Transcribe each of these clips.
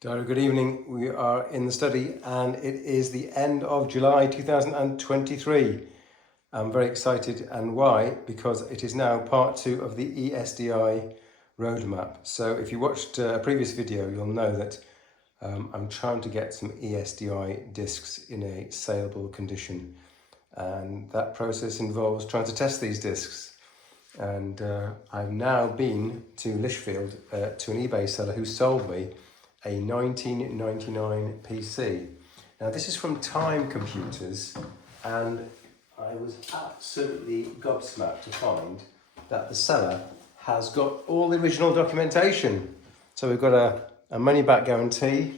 Diary, good evening. We are in the study and it is the end of July 2023. I'm very excited, and why? Because it is now part 2 of the ESDI roadmap. So if you watched a previous video, you'll know that I'm trying to get some ESDI discs in a saleable condition. And that process involves trying to test these discs. And I've now been to Lichfield to an eBay seller who sold me a 1999 PC. Now this is from Time Computers, and I was absolutely gobsmacked to find that the seller has got all the original documentation. So we've got a money back guarantee,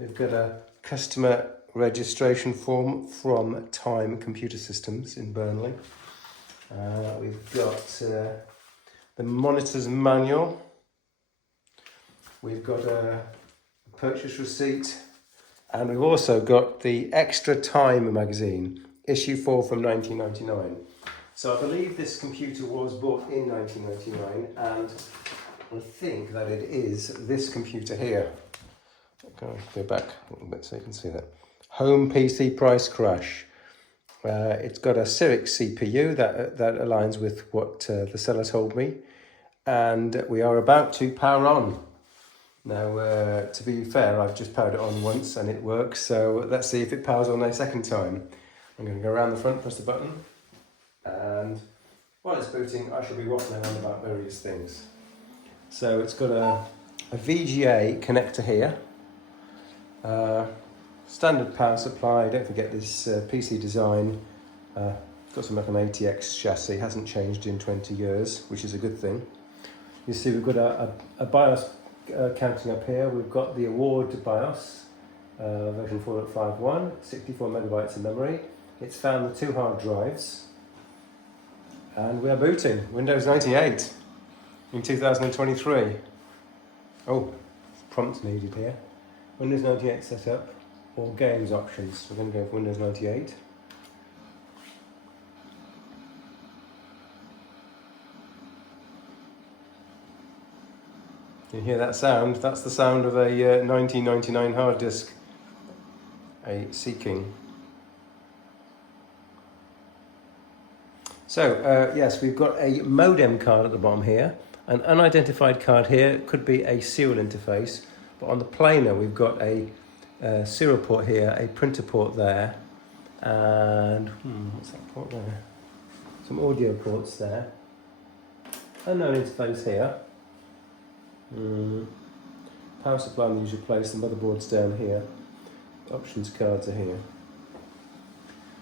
we've got a customer registration form from Time Computer Systems in Burnley. We've got the monitor's manual, we've got a purchase receipt, and we've also got the Extra Time magazine, issue 4 from 1999. So I believe this computer was bought in 1999, and I think that it is this computer here. I'll go back a little bit so you can see that. Home PC price crash. It's got a Cyrix CPU that aligns with what the seller told me, and we are about to power on. Now, to be fair, I've just powered it on once and it works, so let's see if it powers on a second time. I'm going to go around the front, press the button, and while it's booting, I shall be waffling on about various things. So it's got a VGA connector here, standard power supply. Don't forget this PC design. It's got something like an ATX chassis, hasn't changed in 20 years, which is a good thing. You see we've got a BIOS counting up here. We've got the award BIOS, version 4.51, 64 megabytes of memory. It's found the 2 hard drives, and we are booting Windows 98 in 2023. Oh, prompt needed here. Windows 98 setup, or games options. We're going to go for Windows 98. You hear that sound? That's the sound of a 1999 hard disk, a seeking. So yes, we've got a modem card at the bottom here, an unidentified card here. Could be a serial interface, but on the planer we've got a serial port here, a printer port there, and what's that port there? Some audio ports there. Unknown interface here. Power supply in the usual place, the motherboard's down here, options cards are here.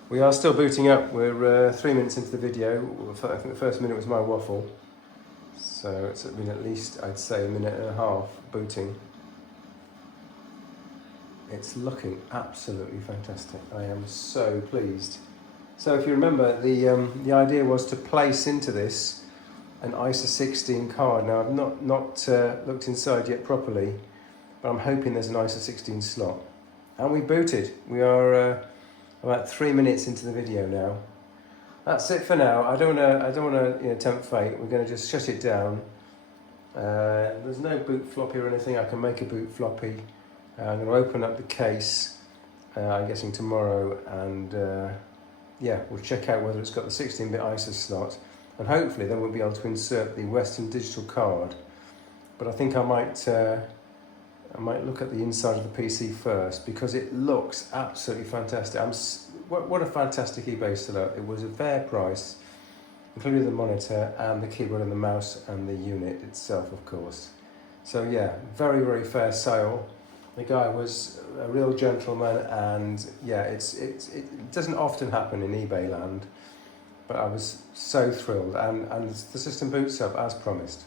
We are still booting up. We're 3 minutes into the video. I think the first minute was my waffle, so it's been at least, I'd say, a minute and a half booting. It's looking absolutely fantastic. I am so pleased. So if you remember, the idea was to place into this an ISA 16 card. Now I've not looked inside yet properly, but I'm hoping there's an ISA 16 slot. And we booted. We are about 3 minutes into the video now. That's it for now. I don't want to tempt fate. We're going to just shut it down. There's no boot floppy or anything. I can make a boot floppy. I'm going to open up the case. I'm guessing tomorrow, and yeah, we'll check out whether it's got the 16-bit ISA slot. And hopefully then we'll be able to insert the Western Digital card. But I think I might look at the inside of the PC first, because it looks absolutely fantastic. What a fantastic eBay seller. It was a fair price, including the monitor and the keyboard and the mouse and the unit itself, of course. So yeah, very, very fair sale. The guy was a real gentleman, and yeah, it doesn't often happen in eBay land. But I was so thrilled, and the system boots up as promised.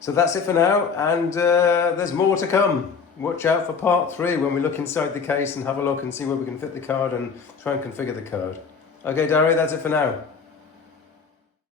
So that's it for now, and there's more to come. Watch out for part 3 when we look inside the case and have a look and see where we can fit the card and try and configure the card. Okay, Dari, that's it for now.